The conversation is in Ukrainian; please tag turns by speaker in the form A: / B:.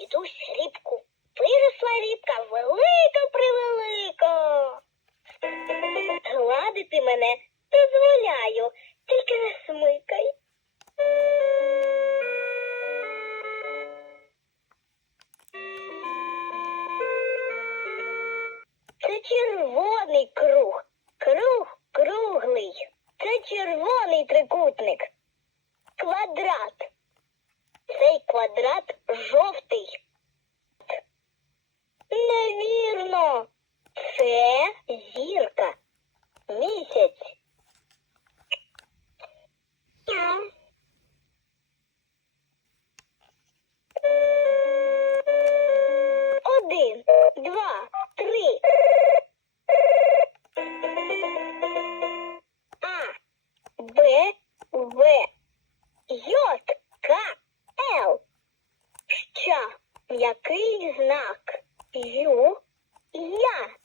A: дідусь рибку. Виросла рибка велика превелика. Гладити мене дозволяю, тільки не смикай. Це червоний круг, круг круглий. Це червоний трикутник. Квадрат. Цей квадрат жовтий. Це зірка. Місяць. Один, два, три. А, Б, В, Й, К, Л. Ща. Який знак? Ю, Я.